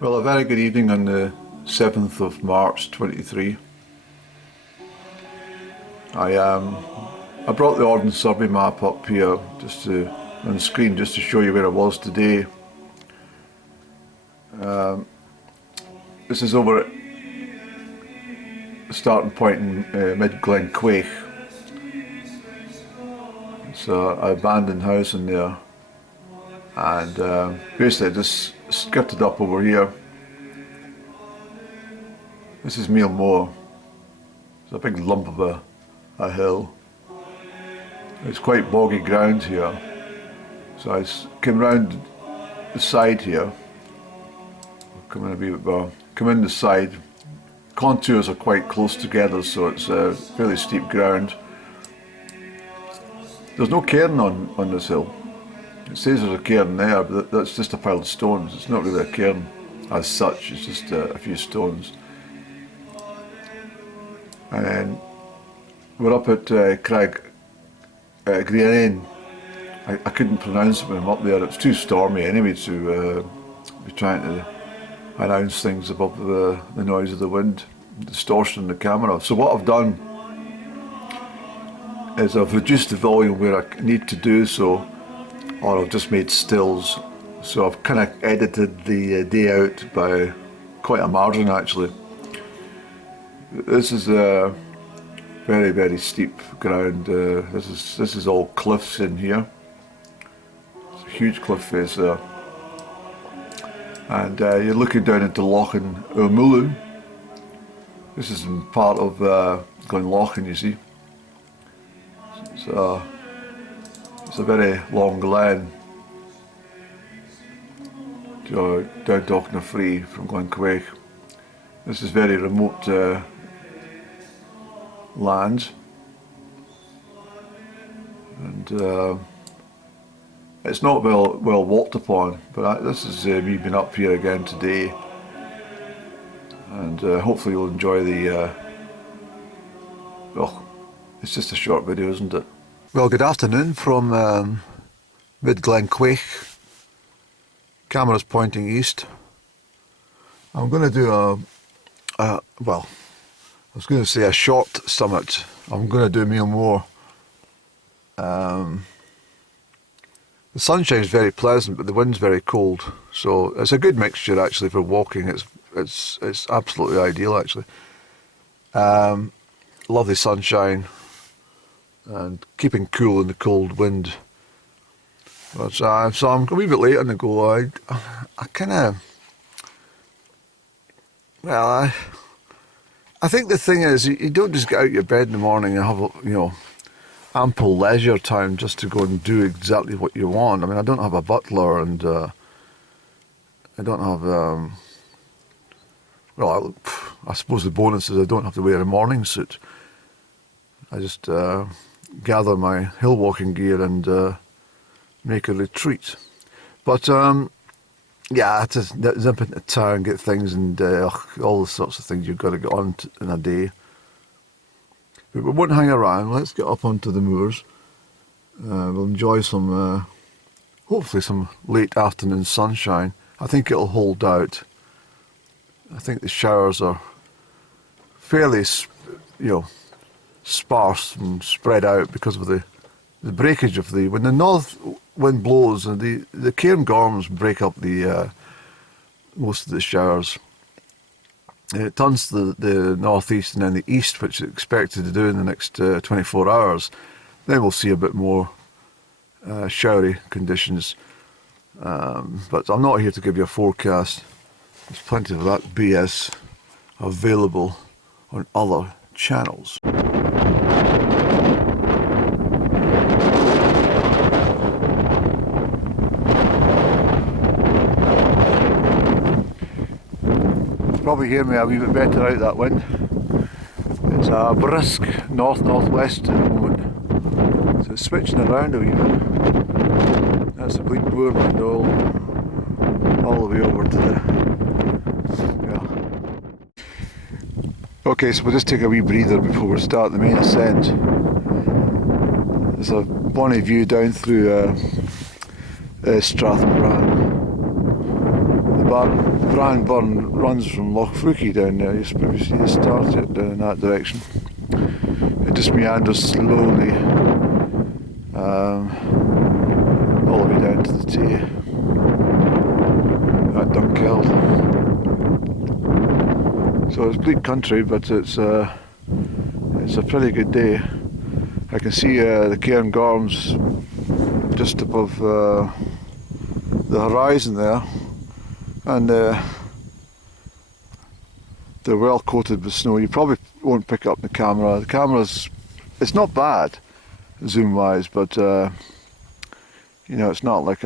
Well, a very good evening on the 7th of March 23. I brought the Ordnance Survey map up here just to on the screen just to show you where I was today. This is over at the starting point in mid-Glen Quaich. It's an abandoned house in there, and basically I just skirted up over here. This is Meall Mor. It's a big lump of a hill. It's quite boggy ground here, so I came round the side here. Come in the side. Contours are quite close together, so it's fairly steep ground. There's no cairn on this hill. It says there's a cairn there, but that's just a pile of stones. It's not really a cairn as such, it's just a few stones. And then we're up at Creag Grianain. I couldn't pronounce it when I'm up there. It's too stormy anyway to be trying to announce things above the noise of the wind, distortion in the camera. So what I've done is I've reduced the volume where I need to do so, or I've just made stills. So I've kind of edited the day out by quite a margin actually. This is a very, very steep ground. This is all cliffs in here. It's a huge cliff face there. And you're looking down into Lochan. This is in part of Glen Lochan, you see. It's a very long glen. Down to Free from Glen Quaich. This is very remote lands, and it's not well walked upon, but this is me being up here again today, and hopefully you'll enjoy the well, it's just a short video, isn't it? Well, good afternoon from mid-Glen Quaich. Camera's pointing east. I'm going to do well, I was going to say a short summit. I'm going to do Meall Mor. The sunshine is very pleasant, but the wind's very cold. So it's a good mixture actually for walking. It's absolutely ideal actually. Lovely sunshine and keeping cool in the cold wind. But so I'm a wee bit late on the go. I kind of, well, I think the thing is, you don't just get out of your bed in the morning and have, ample leisure time just to go and do exactly what you want. I mean, I don't have a butler, and I don't have, well, I suppose the bonus is I don't have to wear a morning suit. I just gather my hill walking gear and make a retreat. But yeah, to zip into town, get things, and all the sorts of things you've got to get on in a day. But we won't hang around. Let's get up onto the moors. We'll enjoy some, hopefully some late afternoon sunshine. I think it'll hold out. I think the showers are fairly, sparse and spread out because of the breakage of when the north wind blows, and the cairn gorms break up the most of the showers. It turns to the northeast and then the east, which is expected to do in the next 24 hours. Then we'll see a bit more showery conditions. But I'm not here to give you a forecast. There's plenty of that BS available on other channels. Probably hear me a wee bit better out that wind. It's a brisk north-northwest at the moment, so it's switching around a wee bit. That's the bleak moorland all the way over to Okay, so we'll just take a wee breather before we start the main ascent. There's a bonny view down through Strathmoran. The Bran Burn runs from Loch Fruki down there. You see the start it down in that direction. It just meanders slowly all the way down to the Tay at Dunkeld. So it's bleak country, but it's a pretty good day. I can see the Cairn Gorms just above the horizon there, and they're well coated with snow. You probably won't pick up the camera. The it's not bad zoom wise, but you know, it's not like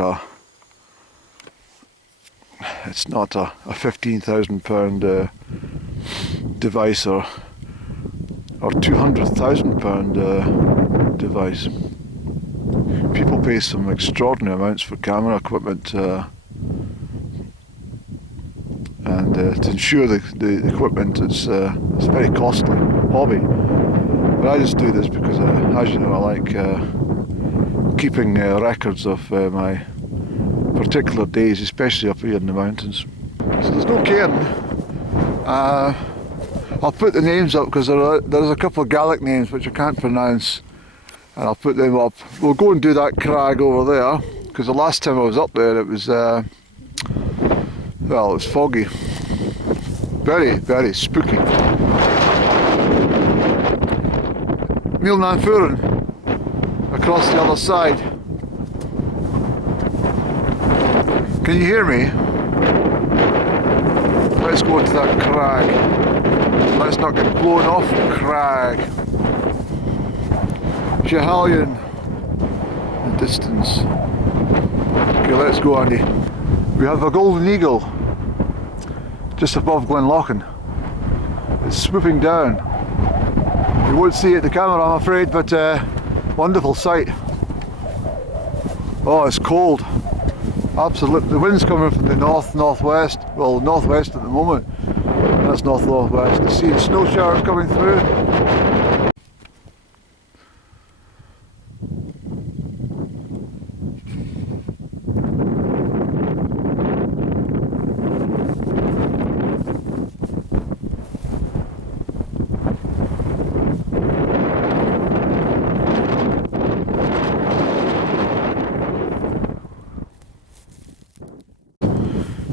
it's not a £15,000 device or £200,000 device. People pay some extraordinary amounts for camera equipment, and to insure the equipment, it's a very costly hobby. But I just do this because, as you know, I like keeping records of my particular days, especially up here in the mountains. So there's no cairn. I'll put the names up because there's a couple of Gaelic names which I can't pronounce, and I'll put them up. We'll go and do that crag over there, because the last time I was up there it was well, it was foggy, very, very spooky. Meall Mor across the other side. Can you hear me? Let's go to that crag. Let's not get blown off the crag. Schiehallion in the distance. Okay, let's go, Andy. We have a golden eagle just above Glen Lochan. It's swooping down. You won't see it in the camera, I'm afraid, but wonderful sight. Oh, it's cold. Absolutely. The wind's coming from the northwest. Well, northwest at the moment. That's northwest. You see the snow showers coming through.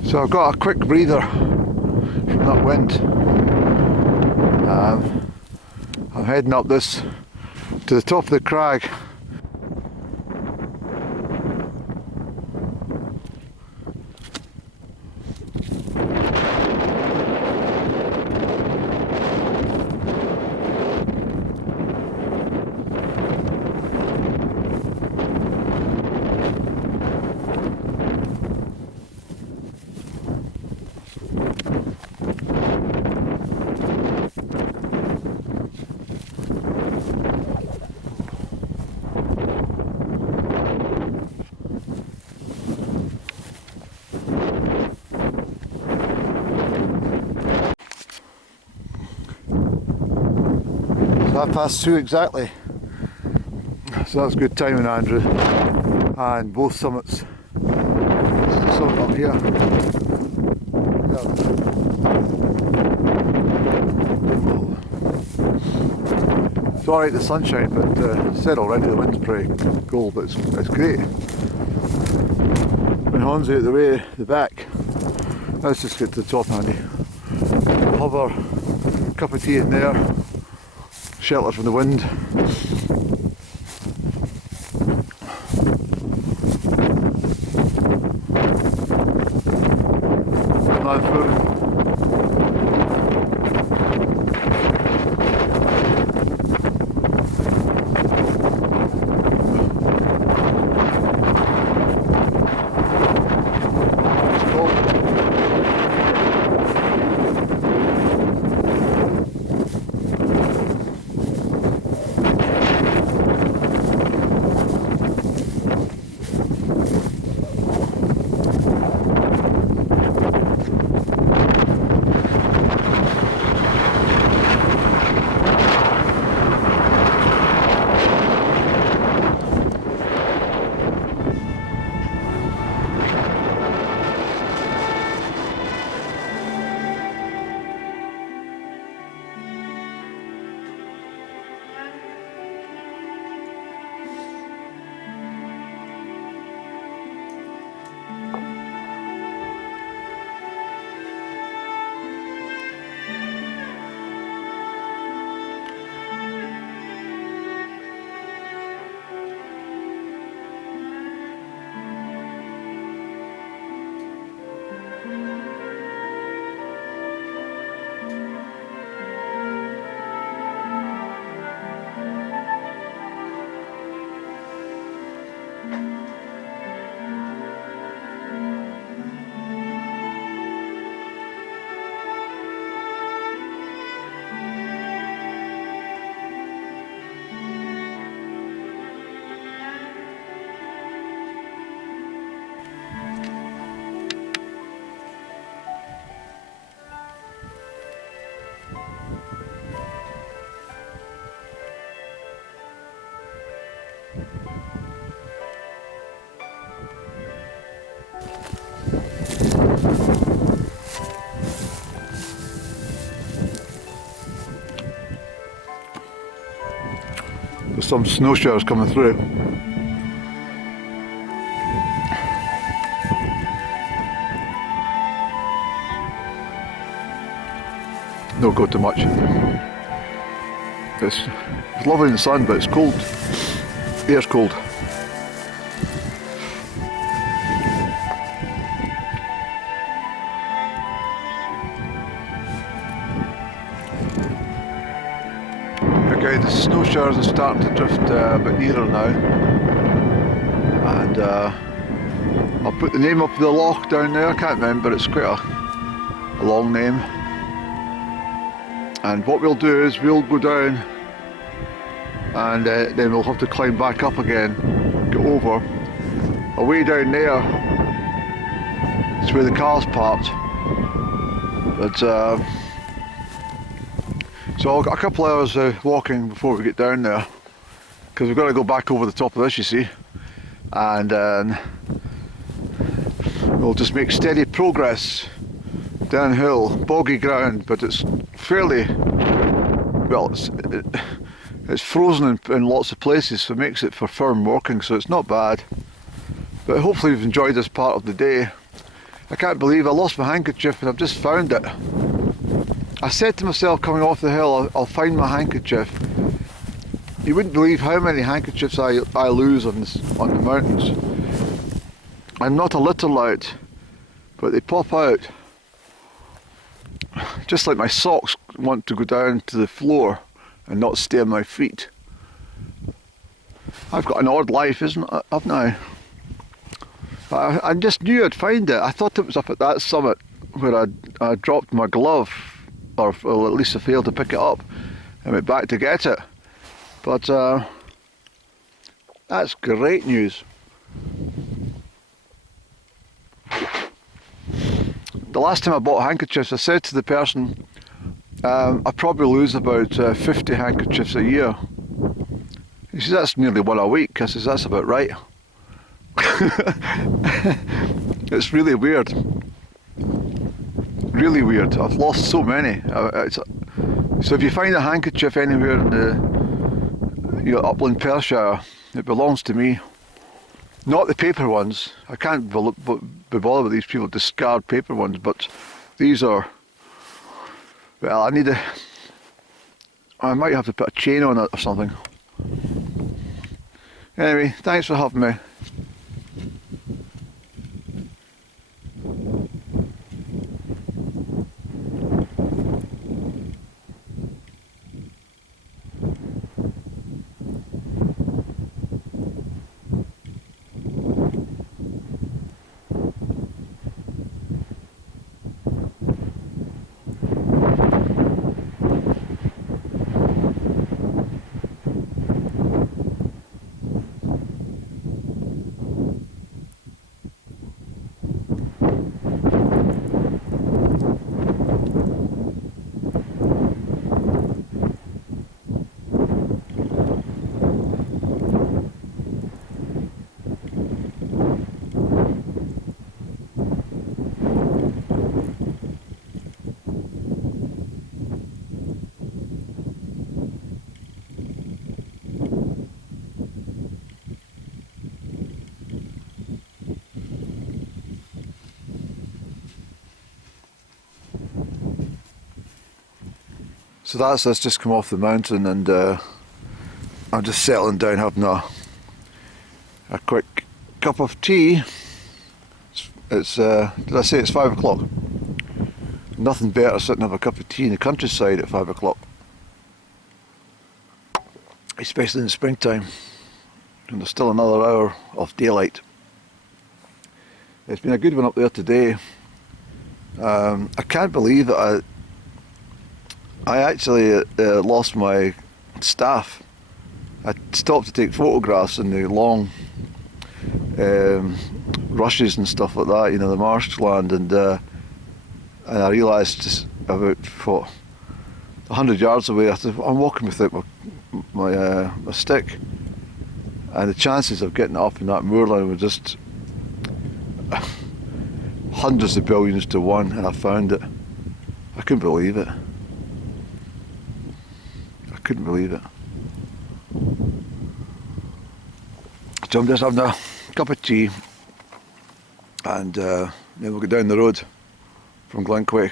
So I've got a quick breather from that wind. I'm heading up this to the top of the crag. So 2:30 exactly. So that's good timing, Andrew. And both summits. This is the summit up here. It's alright, the sunshine, but I said already the wind's pretty cold, but it's great. When Hans out the way, the back. Let's just get to the top, Andy. Hover, cup of tea in there, shelter from the wind. There's some snow showers coming through. Don't go too much. It's lovely in the sun, but it's cold. The air's cold. Okay, the snow showers are starting to drift a bit nearer now, and I'll put the name up of the loch down there. I can't remember, it's quite a long name. And what we'll do is we'll go down, and then we'll have to climb back up again, get over. Away down there, it's where the car's parked. But so a couple hours walking before we get down there, because we've got to go back over the top of this, you see, and then we'll just make steady progress downhill. Boggy ground, but it's fairly well. It's frozen in lots of places, so it makes it for firm walking. So it's not bad. But hopefully you've enjoyed this part of the day. I can't believe I lost my handkerchief and I've just found it. I said to myself coming off the hill, I'll find my handkerchief. You wouldn't believe how many handkerchiefs I lose on the mountains. I'm not a litter lout, but they pop out. Just like my socks want to go down to the floor and not stay on my feet. I've got an odd life, haven't I? But I just knew I'd find it. I thought it was up at that summit where I dropped my glove, or at least I failed to pick it up and went back to get it. But that's great news. The last time I bought handkerchiefs, I said to the person, I probably lose about 50 handkerchiefs a year. He says, that's nearly one a week. I says, that's about right. It's really weird. Really weird. I've lost so many. So if you find a handkerchief anywhere in the upland Perthshire, it belongs to me. Not the paper ones. I can't be bothered with these people discard paper ones, but these are, well, I might have to put a chain on it or something. Anyway, thanks for having me. So that's us just come off the mountain, and I'm just settling down having a quick cup of tea. It's did I say it's 5 o'clock? Nothing better sitting have a cup of tea in the countryside at 5 o'clock. Especially in the springtime, and there's still another hour of daylight. It's been a good one up there today. I can't believe that I actually lost my staff. I stopped to take photographs in the long rushes and stuff like that, the marshland, and I realised just about 100 yards away, I'm walking without my stick, and the chances of getting up in that moorland were just hundreds of billions to one, and I found it. I couldn't believe it. I couldn't believe it. So I'm just having a cup of tea, and then we'll go down the road from Glen Quaich.